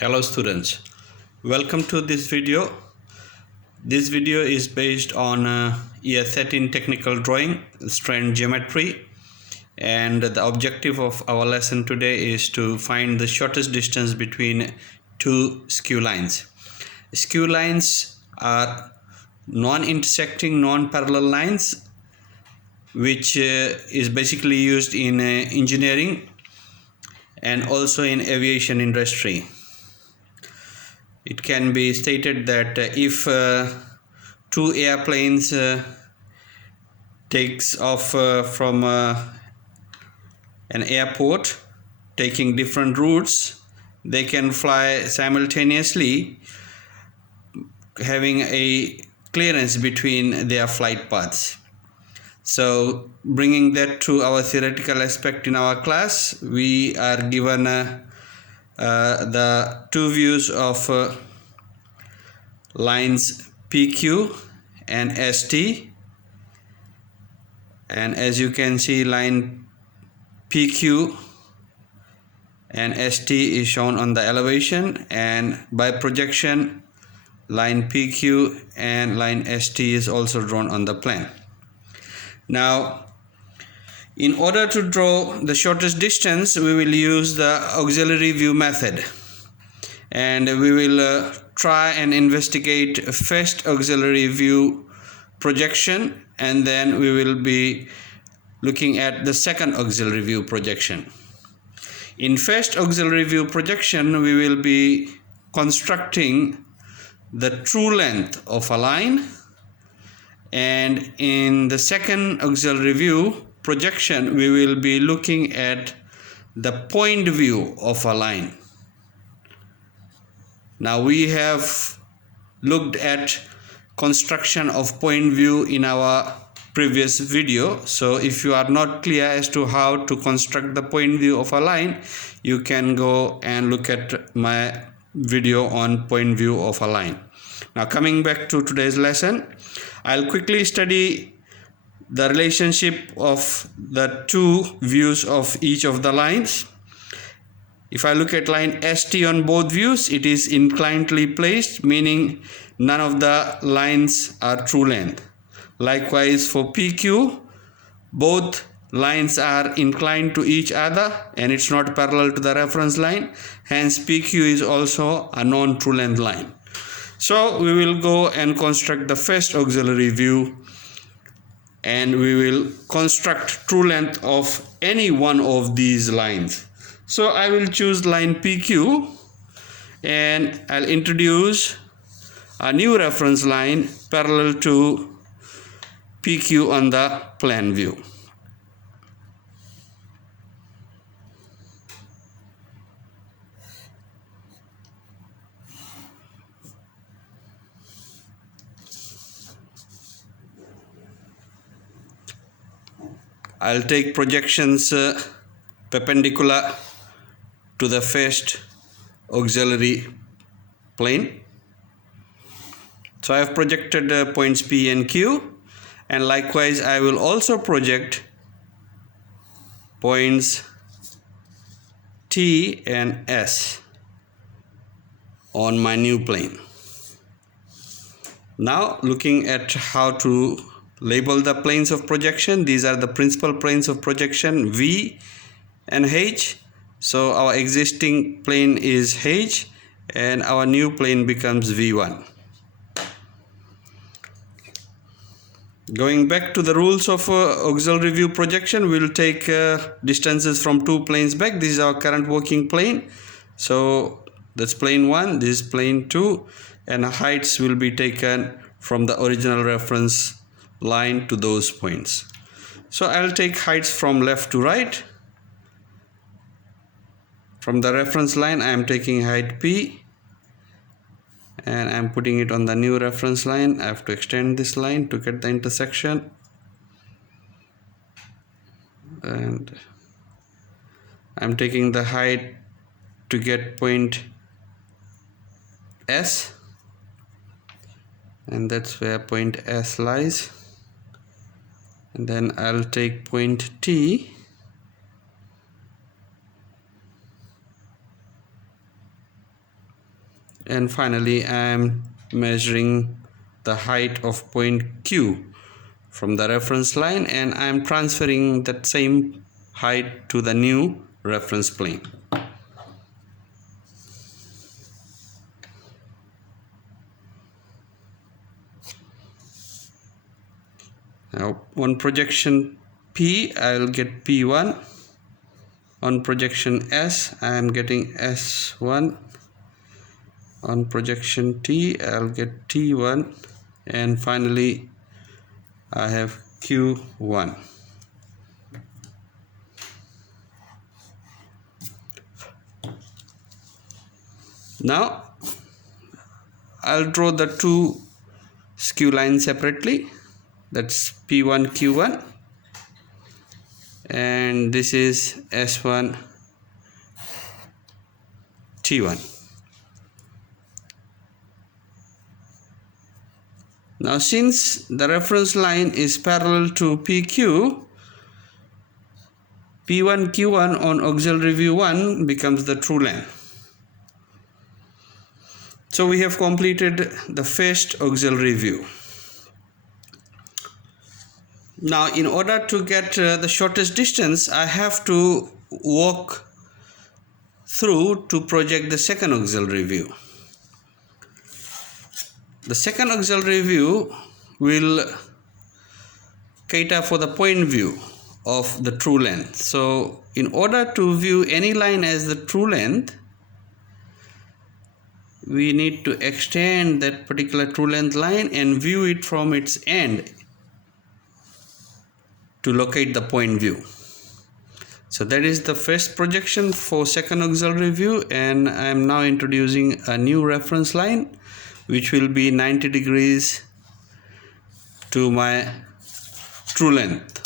Hello students, welcome to this video. This video is based on year 13 technical drawing, strand geometry, and the objective of our lesson today is to find the shortest distance between two skew lines. Skew lines are non-intersecting, non-parallel lines which is basically used in engineering and also in aviation industry. It can be stated that if two airplanes takes off from an airport taking different routes, they can fly simultaneously having a clearance between their flight paths. So bringing that to our theoretical aspect in our class, we are given the two views of lines PQ and ST, and as you can see, line PQ and ST is shown on the elevation, and by projection line PQ and line ST is also drawn on the plan. Now, in order to draw the shortest distance, we will use the auxiliary view method, and we will try and investigate first auxiliary view projection, and then we will be looking at the second auxiliary view projection. In first auxiliary view projection, we will be constructing the true length of a line, and in the second auxiliary view projection, we will be looking at the point view of a line. Now, we have looked at construction of point view in our previous video, so if you are not clear as to how to construct the point view of a line, you can go and look at my video on point view of a line. Now, coming back to today's lesson, I'll quickly study the relationship of the two views of each of the lines. If I look at line ST on both views, it is inclinedly placed, meaning none of the lines are true length. Likewise for PQ, both lines are inclined to each other and it's not parallel to the reference line, hence PQ is also a non-true length line. So we will go and construct the first auxiliary view, and we will construct true length of any one of these lines. So I will choose line PQ and I'll introduce a new reference line parallel to PQ on the plan view. I'll take projections perpendicular to the first auxiliary plane. So I have projected points P and Q, and likewise I will also project points T and S on my new plane. Now, looking at how to label the planes of projection, these are the principal planes of projection V and H. So our existing plane is H and our new plane becomes V1. Going back to the rules of auxiliary view projection, we will take distances from two planes back. This is our current working plane. So that's plane 1, this is plane 2, and heights will be taken from the original reference line to those points. So I'll take heights from left to right. From the reference line, I am taking height P and I am putting it on the new reference line. I have to extend this line to get the intersection, and I am taking the height to get point S, and that's where point S lies. And then I'll take point T and finally I am measuring the height of point Q from the reference line, and I am transferring that same height to the new reference plane. Now on projection P I will get P1, on projection S I am getting S1, on projection T I'll get T1, and finally I have Q1. Now I'll draw the two skew lines separately. That's P1 Q1, and this is S1 T1. Now since the reference line is parallel to PQ, P1 Q1 on auxiliary view 1 becomes the true length. So we have completed the first auxiliary view. Now in order to get the shortest distance, I have to walk through to project the second auxiliary view. The second auxiliary view will cater for the point view of the true length. So in order to view any line as the true length, we need to extend that particular true length line and view it from its end to locate the point view. So that is the first projection for second auxiliary view, and I am now introducing a new reference line which will be 90 degrees to my true length.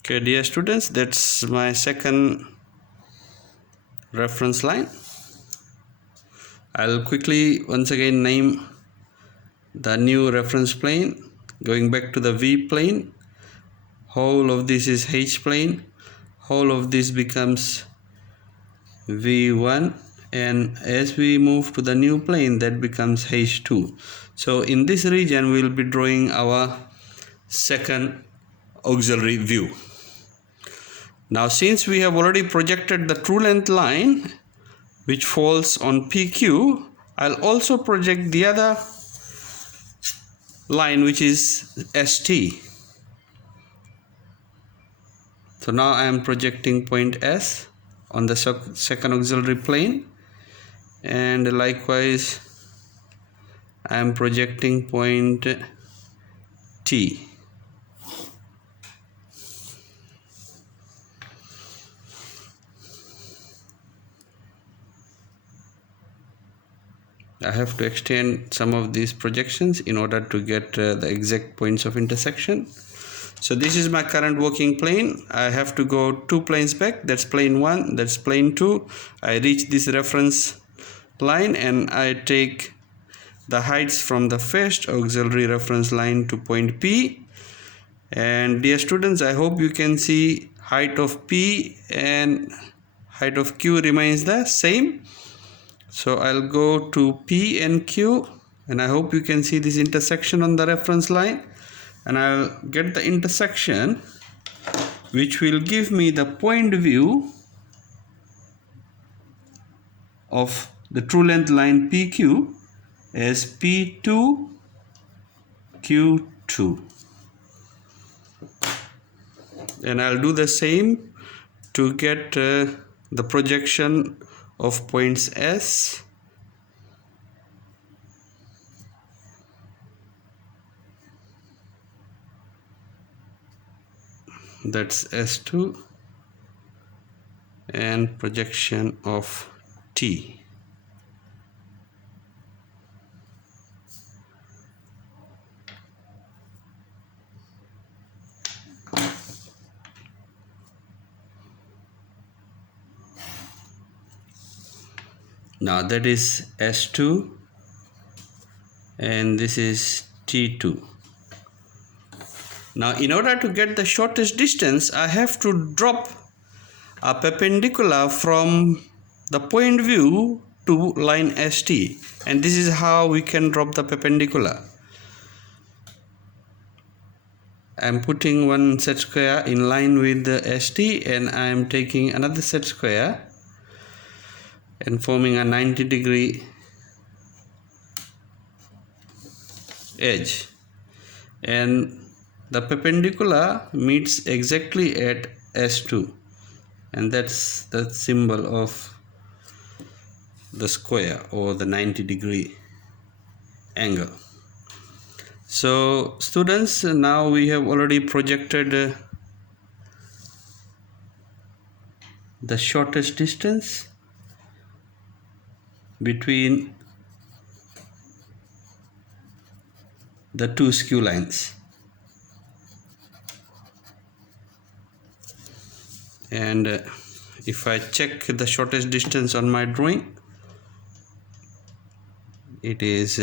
Okay, dear students, that's my second reference line. I'll quickly once again name the new reference plane. Going back to the V plane, whole of this is H plane, whole of this becomes V1, and as we move to the new plane, that becomes H2. So in this region we will be drawing our second auxiliary view. Now since we have already projected the true length line which falls on PQ, I'll also project the other line which is ST. So now I am projecting point S on the second auxiliary plane, and likewise I am projecting point T. I have to extend some of these projections in order to get the exact points of intersection. So this is my current working plane. I have to go 2 planes back. That's plane 1, that's plane 2. I reach this reference line and I take the heights from the first auxiliary reference line to point P. And dear students, I hope you can see height of P and height of Q remains the same. So I'll go to P and Q, and I hope you can see this intersection on the reference line, and I'll get the intersection which will give me the point view of the true length line PQ as P2 Q2, and I'll do the same to get the projection of points S, that's S2, and projection of T. Now that is S2 and this is T2. Now in order to get the shortest distance, I have to drop a perpendicular from the point view to line ST, and this is how we can drop the perpendicular. I am putting one set square in line with the ST, and I am taking another set square and forming a 90-degree edge, and the perpendicular meets exactly at S2, and that's the symbol of the square or the 90-degree angle. So students, now we have already projected the shortest distance between the two skew lines, and if I check the shortest distance on my drawing, it is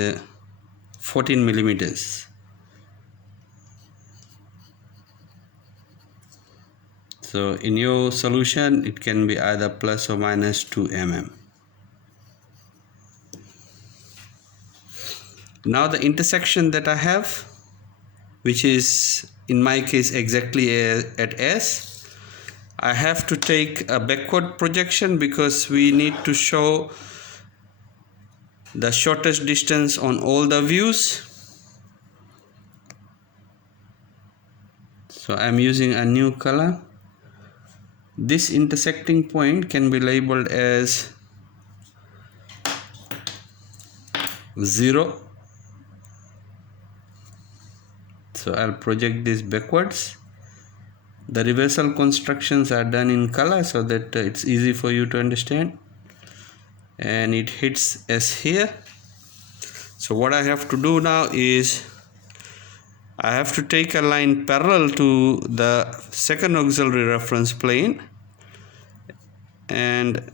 14 millimeters. So in your solution it can be either plus or minus 2 mm. Now the intersection that I have, which is in my case exactly at S, I have to take a backward projection because we need to show the shortest distance on all the views. So I am using a new color. This intersecting point can be labeled as 0. So I'll project this backwards. The reversal constructions are done in color so that it's easy for you to understand, and it hits S here. So what I have to do now is I have to take a line parallel to the second auxiliary reference plane, and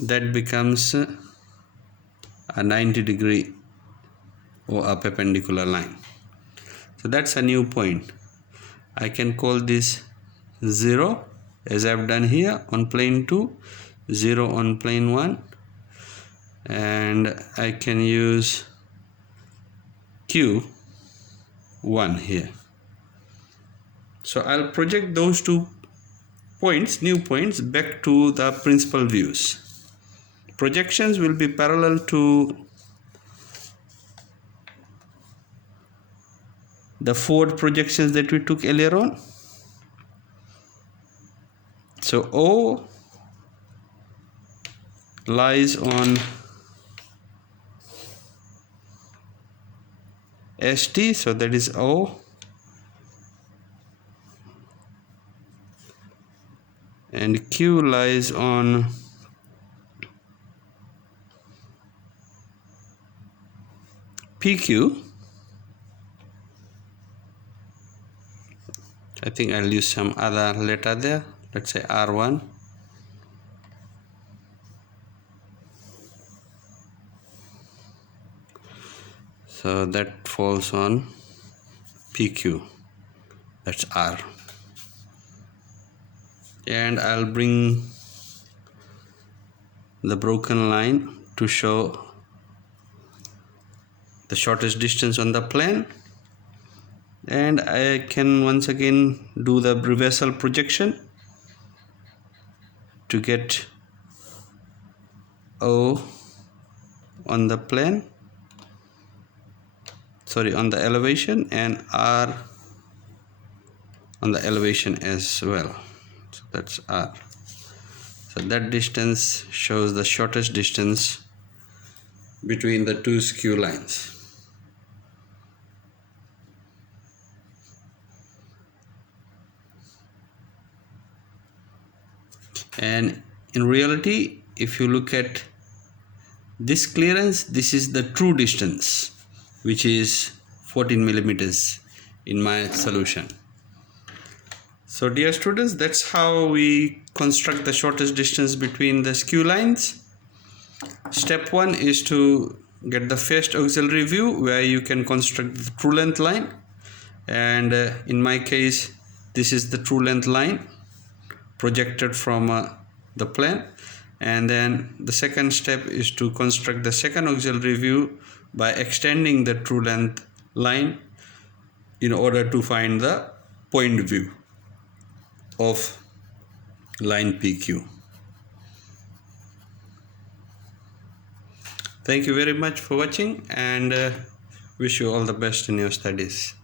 that becomes a 90-degree or a perpendicular line. So that's a new point. I can call this 0 as I've done here on plane 2, 0 on plane 1, and I can use Q1 here. So I'll project those 2 points, new points, back to the principal views. Projections will be parallel to the forward projections that we took earlier on. So O lies on ST, so that is O, and Q lies on PQ. I think I'll use some other letter there, let's say R1. So that falls on PQ, that's R. And I'll bring the broken line to show the shortest distance on the plane, and I can once again do the reversal projection to get O on the plane, on the elevation, and R on the elevation as well. So that's R. So that distance shows the shortest distance between the two skew lines. And in reality, if you look at this clearance, this is the true distance, which is 14 millimeters in my solution. So dear students, that's how we construct the shortest distance between the skew lines. Step 1 is to get the first auxiliary view where you can construct the true length line, and in my case this is the true length line projected from the plane. And then the second step is to construct the second auxiliary view by extending the true length line in order to find the point view of line PQ. Thank you very much for watching, and wish you all the best in your studies.